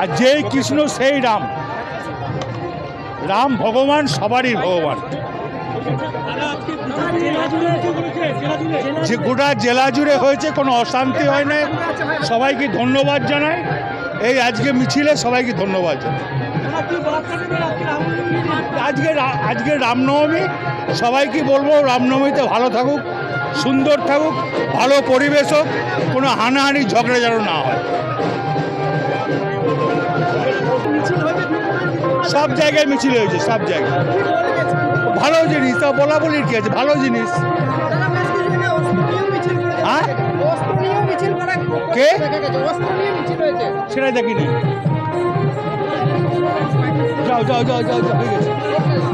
আর যেই কৃষ্ণ, সেই রাম। রাম ভগবান, সবারই ভগবান। যে গোটা জেলা জুড়ে হয়েছে, কোনো অশান্তি হয় না সবাইকে ধন্যবাদ জানাই। এই আজকে মিছিলে সবাইকে ধন্যবাদ জানাই। আজকে আজকে রামনবমী। সবাইকে বলব, রামনবমীতে ভালো থাকুক, সুন্দর থাকুক, ভালো পরিবেশ হোক, কোনো হানাহানি, ঝগড়া যেন না হয়। সব জায়গায় মিছিল হয়েছে, সব জায়গায়। ভালো জিনিস, তা বলা বলির কি আছে? ভালো জিনিস। হ্যাঁ? কে? সেটা দেখিনি যাও যাও যাও যাও যাও, হয়ে গেছে।